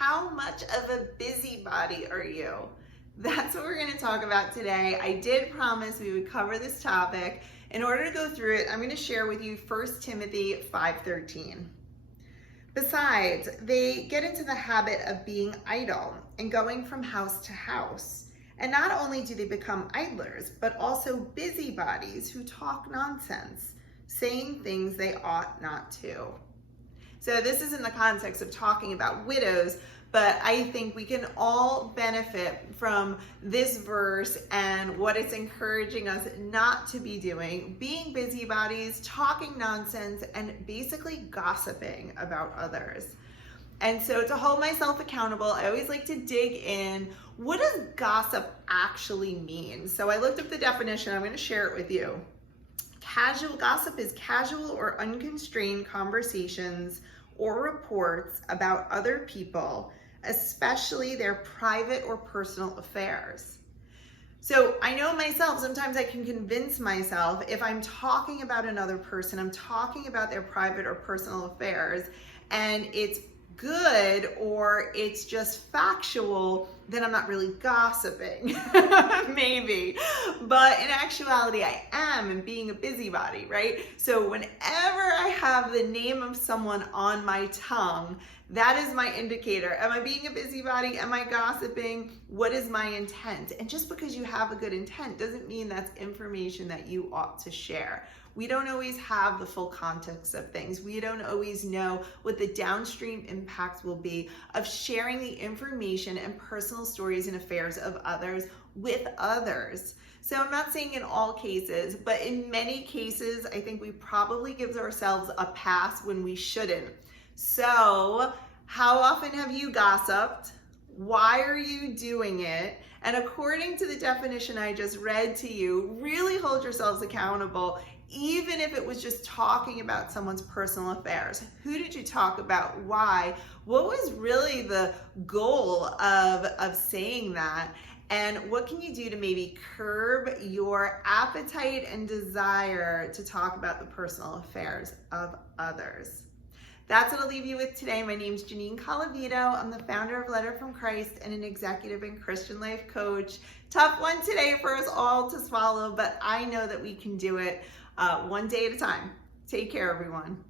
how much of a busybody are you? That's what we're going to talk about today. I did promise we would cover this topic. In order to go through it, I'm going to share with you 1 Timothy 5:13. Besides, they get into the habit of being idle and going from house to house. And not only do they become idlers, but also busybodies who talk nonsense, saying things they ought not to. So this is in the context of talking about widows, but I think we can all benefit from this verse and what it's encouraging us not to be doing, being busybodies, talking nonsense, and basically gossiping about others. And so to hold myself accountable, I always like to dig in. What does gossip actually mean? So I looked up the definition. I'm going to share it with you. Casual gossip is casual or unconstrained conversations or reports about other people, especially their private or personal affairs. So I know myself, sometimes I can convince myself if I'm talking about another person, I'm talking about their private or personal affairs, and it's good or it's just factual, then I'm not really gossiping. Maybe. But in actuality, I am, and being a busybody, right? So whenever I have the name of someone on my tongue, that is my indicator. Am I being a busybody? Am I gossiping? What is my intent? And just because you have a good intent doesn't mean that's information that you ought to share. We don't always have the full context of things. We don't always know what the downstream impacts will be of sharing the information and personal stories and affairs of others with others. So I'm not saying in all cases, but in many cases, I think we probably give ourselves a pass when we shouldn't. So how often have you gossiped? Why are you doing it? And according to the definition I just read to you, really hold yourselves accountable, even if it was just talking about someone's personal affairs. Who did you talk about? Why? What was really the goal of saying that? And what can you do to maybe curb your appetite and desire to talk about the personal affairs of others? That's what I'll leave you with today. My name's Jeanine Colavito. I'm the founder of Letter from Christ and an executive and Christian life coach. Tough one today for us all to swallow, but I know that we can do it one day at a time. Take care, everyone.